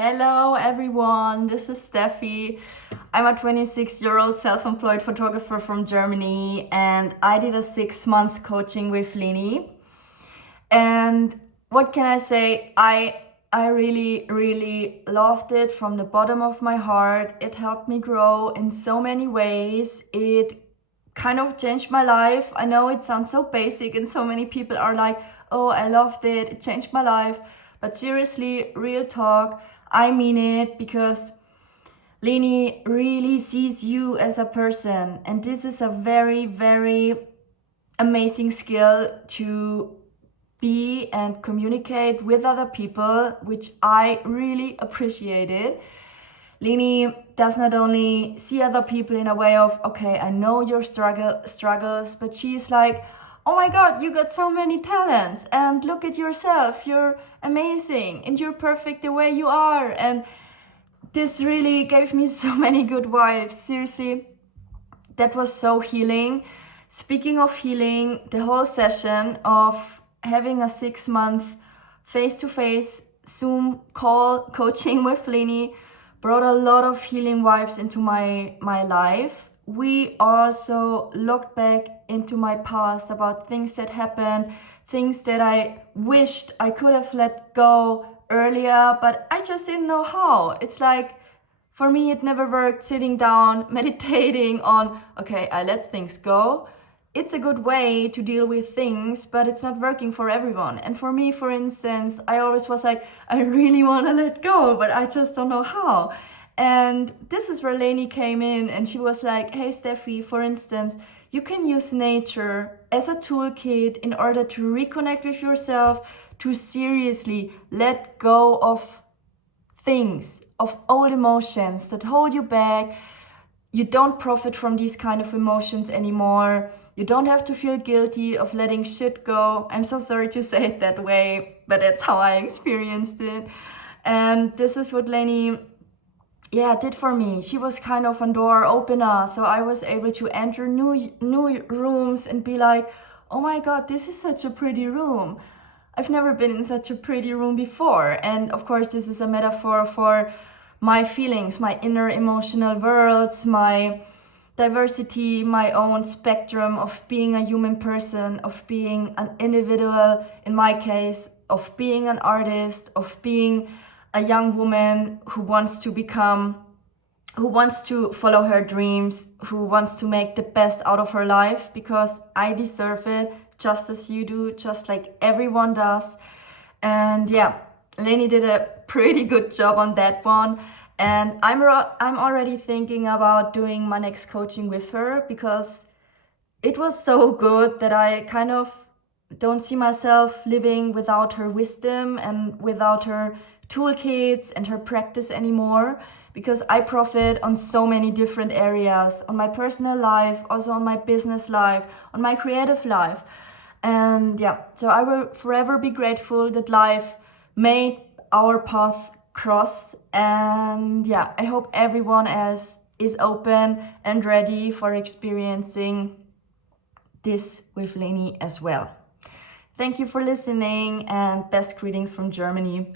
Hello everyone, this is Stephie. I'm a 26-year-old self-employed photographer from Germany, and I did a 6-month coaching with Leni. And what can I say? I really loved it from the bottom of my heart. It helped me grow in so many ways. It kind of changed my life. I know it sounds so basic and so many people are like, oh, I loved it, it changed my life. But seriously, real talk, I mean it, because Leni really sees you as a person, and this is a very amazing skill to be and communicate with other people, which I really appreciated. Leni does not only see other people in a way of, okay, I know your struggles, but she's like, oh my God, you got so many talents, and look at yourself, you're amazing and you're perfect the way you are. And this really gave me so many good vibes. Seriously, that was so healing. Speaking of healing, the whole session of having a 6-month face-to-face Zoom call coaching with Leni brought a lot of healing vibes into my life. We also looked back into my past about things that happened, things that I wished I could have let go earlier, but I just didn't know how. It's like, for me, it never worked sitting down, meditating on, okay, I let things go. It's a good way to deal with things, but it's not working for everyone. And for me, for instance, I always was like, I really want to let go, but I just don't know how. And this is where Leni came in, and she was like, hey, Stephie, for instance, you can use nature as a toolkit in order to reconnect with yourself, to seriously let go of things, of old emotions that hold you back. You don't profit from these kind of emotions anymore. You don't have to feel guilty of letting shit go. I'm so sorry to say it that way, but that's how I experienced it. And this is what Leni did for me. She was kind of a door opener, so I was able to enter new rooms and be like, oh my God, this is such a pretty room. I've never been in such a pretty room before. And of course, this is a metaphor for my feelings, my inner emotional worlds, my diversity, my own spectrum of being a human person, of being an individual, in my case, of being an artist, of being a young woman who wants to follow her dreams, who wants to make the best out of her life, because I deserve it just as you do, just like everyone does. And yeah, Leni did a pretty good job on that one. And I'm already thinking about doing my next coaching with her, because it was so good that I kind of don't see myself living without her wisdom and without her toolkits and her practice anymore, because I profit on so many different areas, on my personal life, also on my business life, on my creative life. And yeah, so I will forever be grateful that life made our path cross. And yeah, I hope everyone else is open and ready for experiencing this with Leni as well. Thank you for listening, and best greetings from Germany.